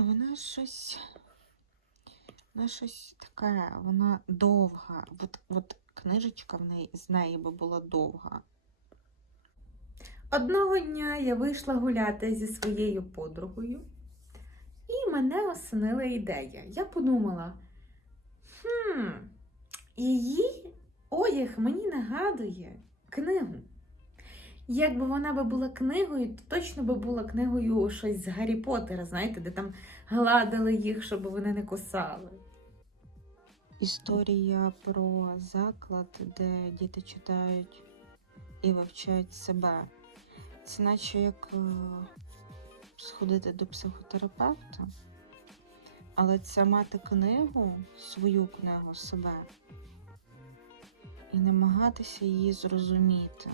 Вона щось. Вона щось таке, вона довга. От, от книжечка в неї з неї би була довга. Одного дня я вийшла гуляти зі своєю подругою, і мене осенила ідея. Я подумала: хм, її одяг мені нагадує книгу. Якби вона би була книгою, то точно би була книгою щось з Гаррі Поттера, знаєте, де там гладили їх, щоб вони не кусали. Історія про заклад, де діти читають і вивчають себе. Це наче як е, сходити до психотерапевта, але це мати книгу, свою книгу себе, і намагатися її зрозуміти.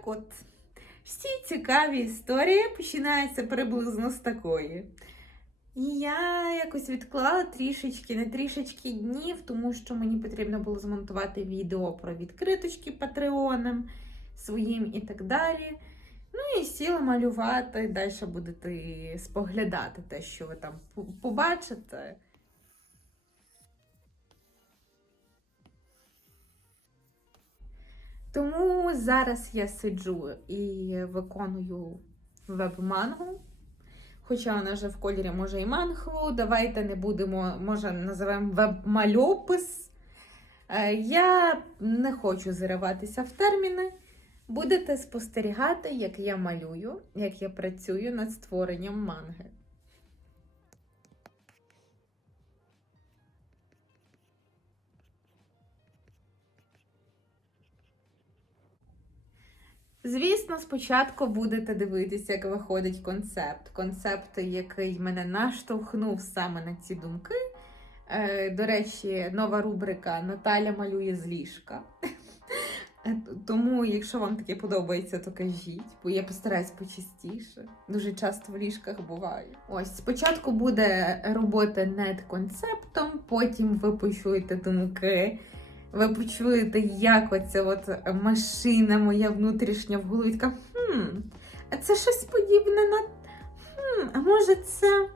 Так от, всі цікаві історії починаються приблизно з такої. І я якось відклала трішечки, не трішечки днів, тому що мені потрібно було змонтувати відео про відкриточки Патреоном своїм і так далі. Ну і сіла малювати, далі будете споглядати те, що ви там побачите. Тому зараз я сиджу і виконую веб-мангу. Хоча вона вже в кольорі може і мангу. Давайте не будемо, може, називаємо веб-мальопис. Е, Я не хочу зариватися в терміни. Будете спостерігати, як я малюю, як я працюю над створенням манги. Звісно, спочатку будете дивитися, як виходить концепт. Концепт, який мене наштовхнув саме на ці думки. Е, До речі, нова рубрика Наталя малює з ліжка. Е, Тому, якщо вам таке подобається, то кажіть, бо я постараюсь почастіше. Дуже часто в ліжках буваю. Ось спочатку буде робота над концептом, потім ви почуєте думки. Ви почуєте, як оця от машина моя внутрішня в голові така, хм, а це щось подібне на хм, а може це.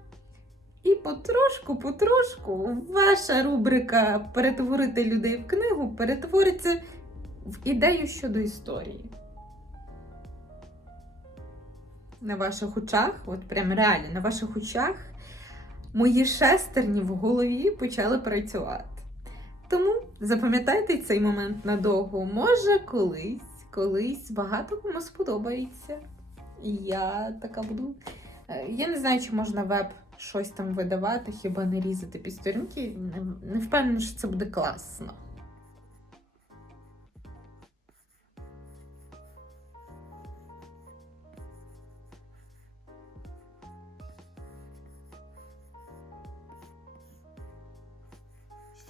І потрошку, потрошку ваша рубрика перетворити людей в книгу перетвориться в ідею щодо історії. На ваших очах, от прям реально, на ваших очах мої шестерні в голові почали працювати. Тому запам'ятайте цей момент надовго. Може, колись, колись багато кому сподобається. І я така буду. Е, Я не знаю, чи можна веб щось там видавати, хіба не різати під сторінки. Не, не впевнена, що це буде класно.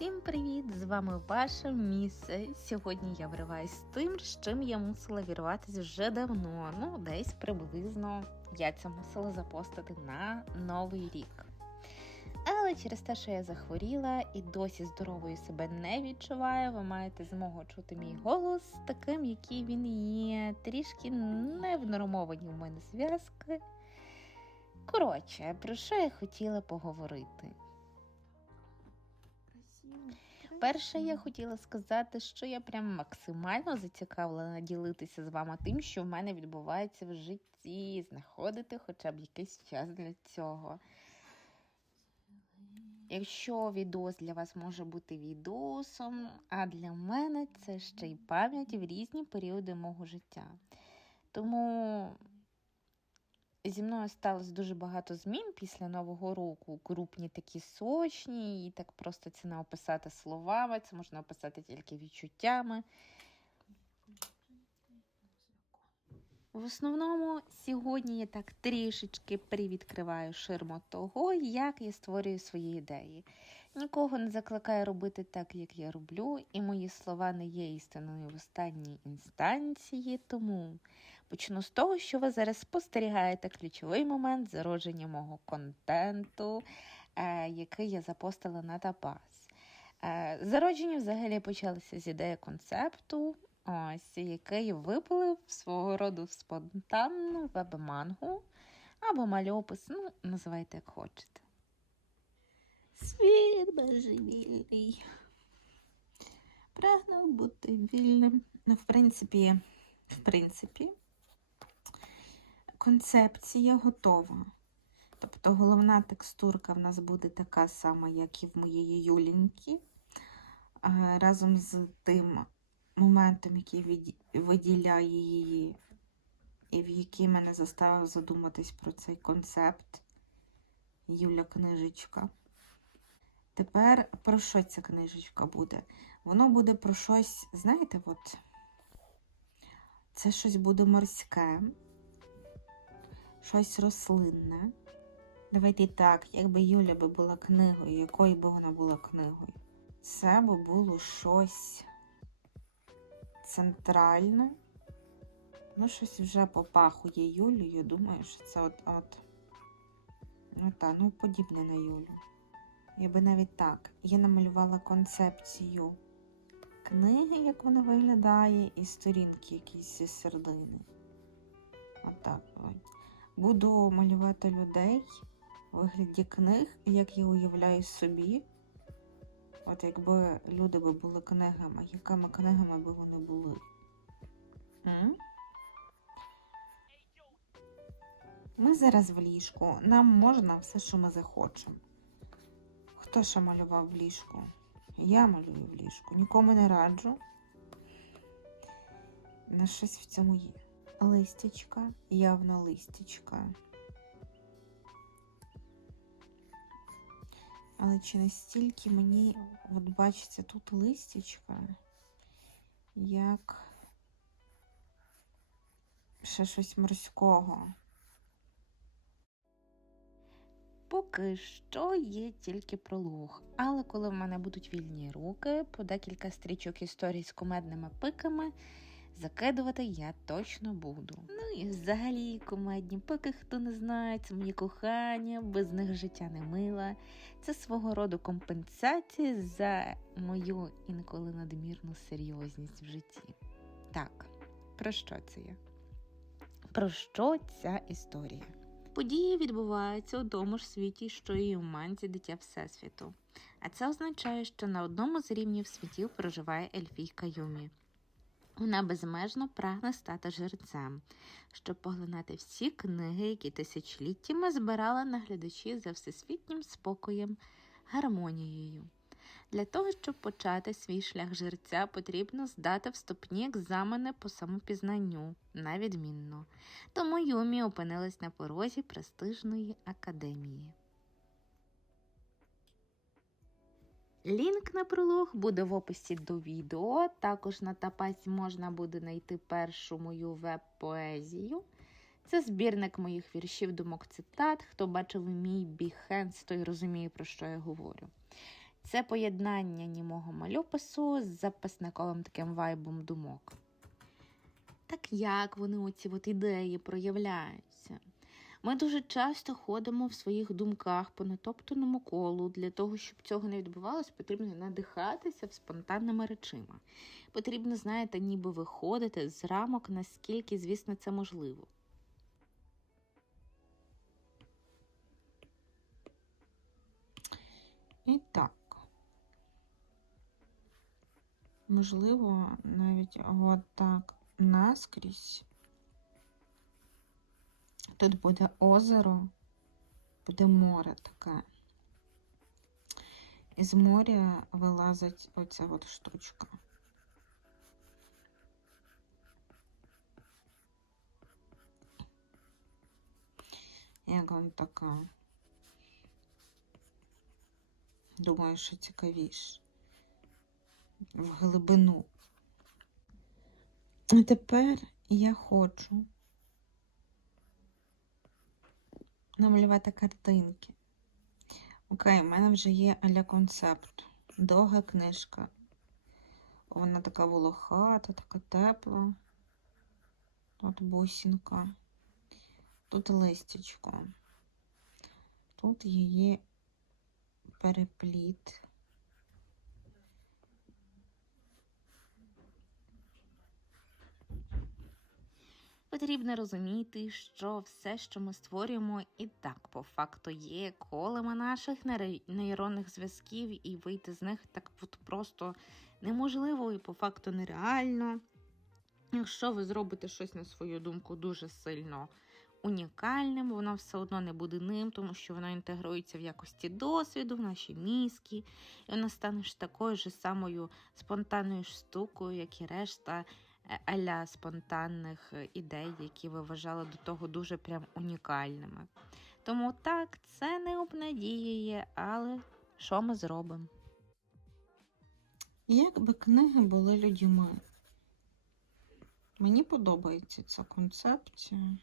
Всім привіт! З вами ваше місце. Сьогодні я вриваюсь з тим, з чим я мусила вірватися вже давно. Ну, десь приблизно я це мусила запостити на новий рік. Але через те, що я захворіла і досі здоровою себе не відчуваю, ви маєте змогу чути мій голос таким, який він є, трішки невнормовані у мене зв'язки. Коротше, про що я хотіла поговорити? Перше, я хотіла сказати, що я прям максимально зацікавлена ділитися з вами тим, що в мене відбувається в житті, знаходити хоча б якийсь час для цього. Якщо відос для вас може бути відосом, а для мене це ще й пам'ять в різні періоди мого життя. Тому зі мною сталося дуже багато змін після Нового року. Крупні такі сочні, і так просто це не описати словами, це можна описати тільки відчуттями. В основному сьогодні я так трішечки привідкриваю ширму того, як я створюю свої ідеї. Нікого не закликаю робити так, як я роблю, і мої слова не є істиною в останній інстанції, тому почну з того, що ви зараз спостерігаєте ключовий момент зародження мого контенту, е, який я запостила на Табас. Е, Зародження взагалі почалося з ідеї концепту, ось який виплив свого роду спонтанну веб-мангу або мальопис, ну, називайте як хочете. Світ божевільний. Прагнув бути вільним. Ну, в принципі, в принципі, концепція готова. Тобто головна текстурка в нас буде така сама, як і в моєї Юліньки. Разом з тим моментом, який виділяє її, і в який мене заставив задуматись про цей концепт. Юля книжечка. Тепер про що ця книжечка буде? Воно буде про щось, знаєте, от це щось буде морське, щось рослинне. Давайте так, якби Юля би була книгою, якою би вона була книгою? Це би було щось центральне. Ну, щось вже попахує Юлію. Думаю, що це от, от, от та, ну, подібне на Юлю. Я би навіть так. Я намалювала концепцію книги, як вона виглядає, і сторінки якісь зі середини. Отак. От. Буду малювати людей у вигляді книг, як я уявляю собі. От якби люди би були книгами, якими книгами би вони були? М? Ми зараз в ліжку. Нам можна все, що ми захочемо. Хто ще малював в ліжку? Я малюю в ліжку. Нікому не раджу. На щось в цьому є. Листячка, явно листячка. Але чи настільки мені, от бачиться, тут листячка, як ще щось морського. Поки що є тільки пролог, але коли в мене будуть вільні руки, по декілька стрічок історій з кумедними пиками закидувати я точно буду. Ну і взагалі кумедні пики, хто не знає, це мої кохання, без них життя не мила. Це свого роду компенсація за мою інколи надмірну серйозність в житті. Так, про що це я? Про що ця історія? Події відбуваються у тому ж світі, що і у манці дитя Всесвіту. А це означає, що на одному з рівнів світів проживає ельфійка Юмі. Вона безмежно прагне стати жерцем, щоб поглинати всі книги, які тисячоліттями збирала наглядачі за всесвітнім спокоєм, гармонією. Для того, щоб почати свій шлях жерця, потрібно здати вступні екзамени по самопізнанню на відмінно. Тому Юмі опинилась на порозі престижної академії. Лінк на пролог буде в описі до відео. Також на тапасі можна буде знайти першу мою веб-поезію. Це збірник моїх віршів, думок, цитат. Хто бачив мій біхенс, той розуміє, про що я говорю. Це поєднання німого мальопису з записниковим таким вайбом думок. Так як вони оці от ідеї проявляються? Ми дуже часто ходимо в своїх думках по натоптаному колу. Для того, щоб цього не відбувалося, потрібно надихатися спонтанними речима. Потрібно, знаєте, ніби виходити з рамок, наскільки, звісно, це можливо. І так. Можливо, навіть от так наскрізь. Тут буде озеро, буде море таке. І з моря вилазить оця от штучка. Як вам така? Думаю, що цікавіше. В глибину. А тепер я хочу намалювати картинки. Окей, в мене вже є аля концепт. Довга книжка. Вона така волохата, така тепла. Тут бусинка. Тут листячко. Тут її перепліт. Потрібно розуміти, що все, що ми створюємо, і так по факту є колема наших нейро- нейронних зв'язків, і вийти з них так просто неможливо і по факту нереально. Якщо ви зробите щось на свою думку дуже сильно унікальним, воно все одно не буде ним, тому що воно інтегрується в якості досвіду в наші мізки, і воно стане ж такою ж самою спонтанною штукою, як і решта аля спонтанних е, ідей, які ви вважали до того дуже прям унікальними. Тому так, це не обнадіює, але що ми зробимо? Як би книги були людьми? Мені подобається ця концепція.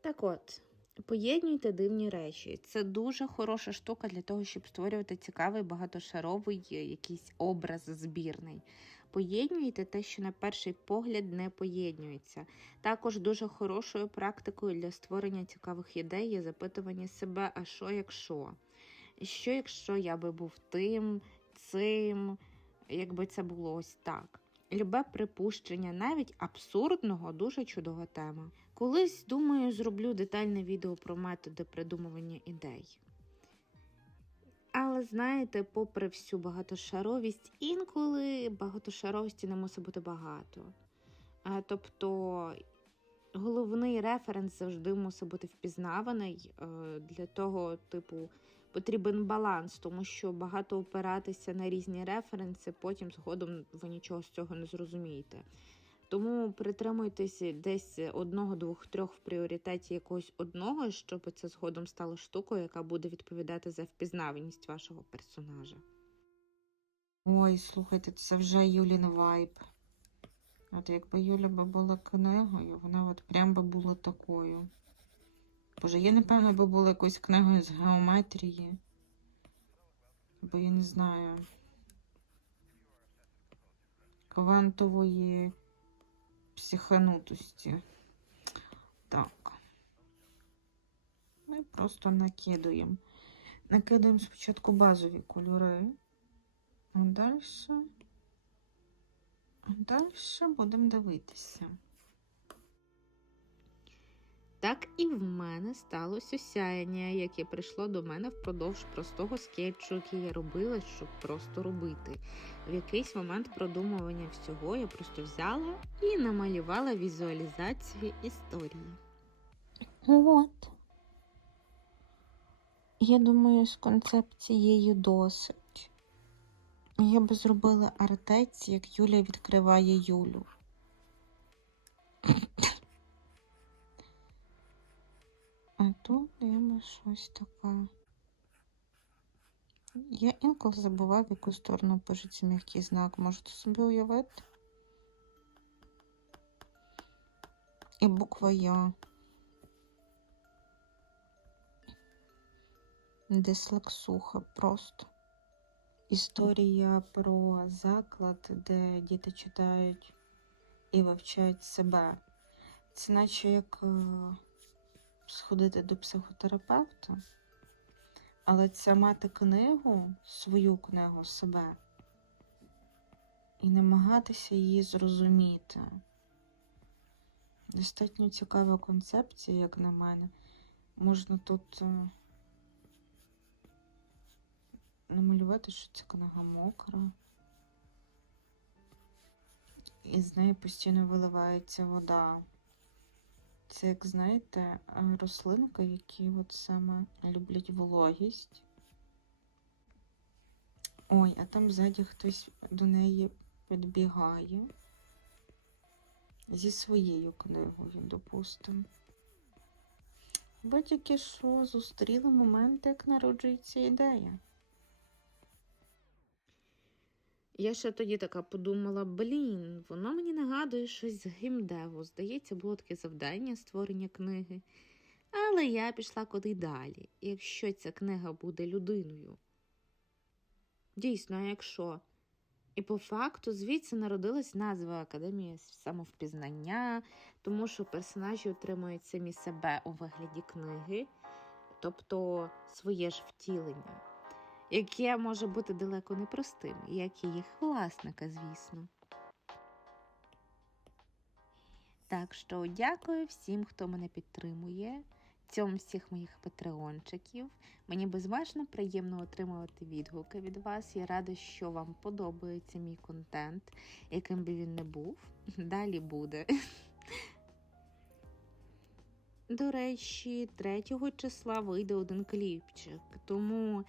Так от, поєднуйте дивні речі. Це дуже хороша штука для того, щоб створювати цікавий багатошаровий е, якийсь образ збірний. Поєднуйте те, що на перший погляд не поєднується. Також дуже хорошою практикою для створення цікавих ідей є запитування себе, а що якщо? Що якщо я би був тим, цим, якби це було ось так. Любе припущення, навіть абсурдного, дуже чудова тема. Колись, думаю, зроблю детальне відео про методи придумування ідей. Але знаєте, попри всю багатошаровість, інколи багатошаровості не мусить бути багато. А, тобто головний референс завжди мусить бути впізнаваний. Е, Для того, типу, потрібен баланс, тому що багато опиратися на різні референси, потім згодом ви нічого з цього не зрозумієте. Тому притримуйтесь десь одного, двох, трьох в пріоритеті якогось одного, щоб це згодом стало штукою, яка буде відповідати за впізнаваність вашого персонажа. Ой, слухайте, це вже Юлін вайб. От якби Юля би була книгою, вона от прям би була такою. Боже, я, напевно, би була якоюсь книгою з геометрії. Бо я не знаю. Квантової психанутості. Так. Ми просто накидуємо. Накидаємо спочатку базові кольори. А далі. Далі будемо дивитися. Так і в мене сталося осяяння, яке прийшло до мене впродовж простого скетчу, який я робила, щоб просто робити. В якийсь момент продумування всього я просто взяла і намалювала візуалізацію історії. От. Я думаю, з концепцією досить. Я би зробила артець, як Юля відкриває Юлю. А тут я щось таке. Я інколи забуваю, в яку сторону пишеться м'який знак. Можете собі уявити? І буква Я. Дислексуха просто. Історія про заклад, де діти читають і вивчають себе. Це наче як е, сходити до психотерапевта, але це мати книгу, свою книгу себе, і намагатися її зрозуміти. Достатньо цікава концепція, як на мене. Можна тут е, намалювати, що ця книга мокра. І з неї постійно виливається вода. Це, як знаєте, е, рослинки, які от саме люблять вологість. Ой, а там ззаді хтось до неї підбігає. Зі своєю книгою, допустимо. Тільки що зустріли момент, як народжується ідея. Я ще тоді така подумала: блін, воно мені нагадує щось з геймдеву. Здається, було таке завдання створення книги. Але я пішла куди далі. Якщо ця книга буде людиною. Дійсно, а якщо. І по факту звідси народилась назва Академії самовпізнання, тому що персонажі отримують самі себе у вигляді книги, тобто своє ж втілення яке може бути далеко непростим, як і їх власника, звісно. Так що дякую всім, хто мене підтримує. Цьому всіх моїх патреончиків. Мені безмежно приємно отримувати відгуки від вас. Я рада, що вам подобається мій контент, яким би він не був. Далі буде. До речі, 3 числа вийде один кліпчик, тому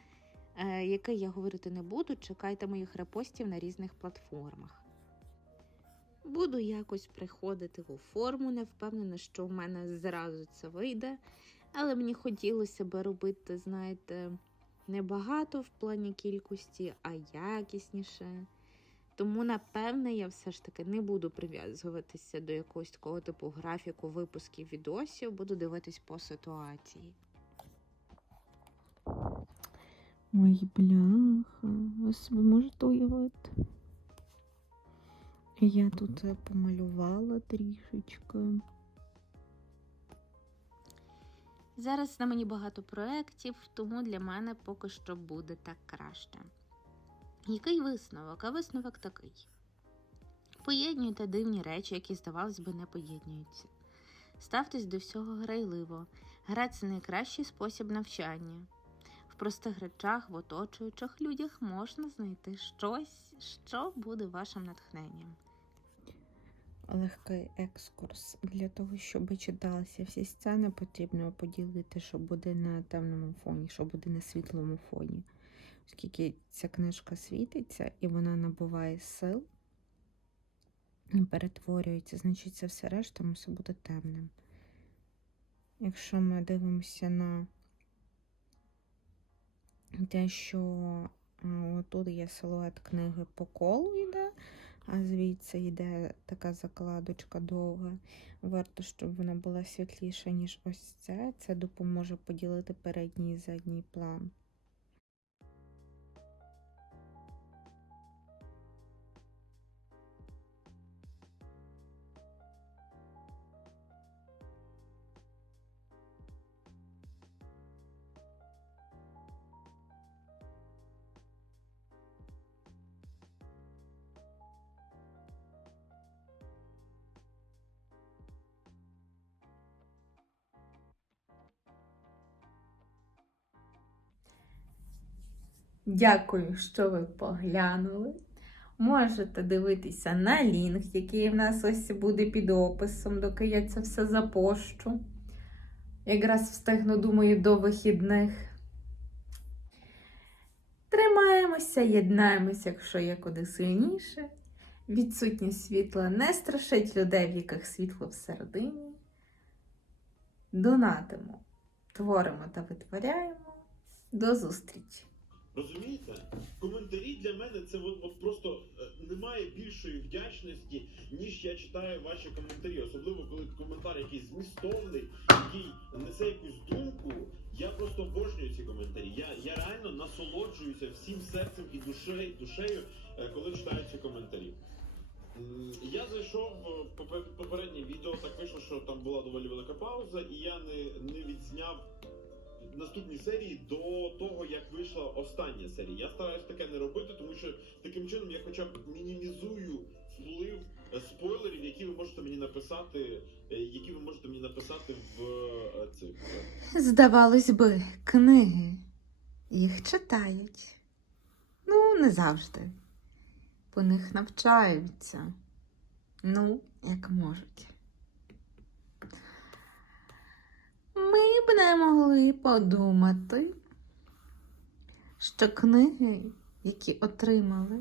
який я говорити не буду, чекайте моїх репостів на різних платформах. Буду якось приходити у форму, не впевнена, що в мене зразу це вийде. Але мені хотілося би робити, знаєте, не багато в плані кількості, а якісніше. Тому, напевне, я все ж таки не буду прив'язуватися до якогось такого типу графіку випусків відосів, буду дивитись по ситуації. Ой, бляха, ви собі можете уявити? Я тут помалювала трішечки. Зараз на мені багато проєктів, тому для мене поки що буде так краще. Який висновок? А висновок такий: поєднуйте дивні речі, які, здавалось би, не поєднуються. Ставтесь до всього грайливо. Гра це найкращий спосіб навчання. Простих речах, в оточуючих людях можна знайти щось, що буде вашим натхненням. Легкий екскурс. Для того, щоб читалися всі сцени, потрібно поділити, що буде на темному фоні, що буде на світлому фоні. Оскільки ця книжка світиться і вона набуває сил, перетворюється, значить це все решта мусить бути темним. Якщо ми дивимося на те, що тут є силует книги по колу йде, а звідси йде така закладочка довга. Варто, щоб вона була світліша, ніж ось це. Це допоможе поділити передній і задній план. Дякую, що ви поглянули. Можете дивитися на лінк, який в нас ось буде під описом, доки я це все запощу. Якраз встигну, думаю, до вихідних. Тримаємося, єднаємося, якщо є куди сильніше. Відсутність світла не страшить людей, в яких світло всередині. Донатимо, творимо та витворяємо. До зустрічі! Розумієте? Коментарі для мене це от, от просто е, немає більшої вдячності, ніж я читаю ваші коментарі. Особливо коли коментар якийсь змістовний, який несе якусь думку. Я просто обожнюю ці коментарі. Я, я реально насолоджуюся всім серцем і душею, душею е, коли читаю ці коментарі. Я зайшов в попе- попереднє відео, так вийшло, що там була доволі велика пауза, і я не, не відзняв наступні серії до того, як вийшла остання серія. Я стараюсь таке не робити, тому що таким чином я хоча б мінімізую вплив е, спойлерів, які ви можете мені написати, е, які ви можете мені написати в е, цих. Здавалось би, книги їх читають. Ну, не завжди. По них навчаються. Ну, як можуть. Ми не могли подумати, що книги, які отримали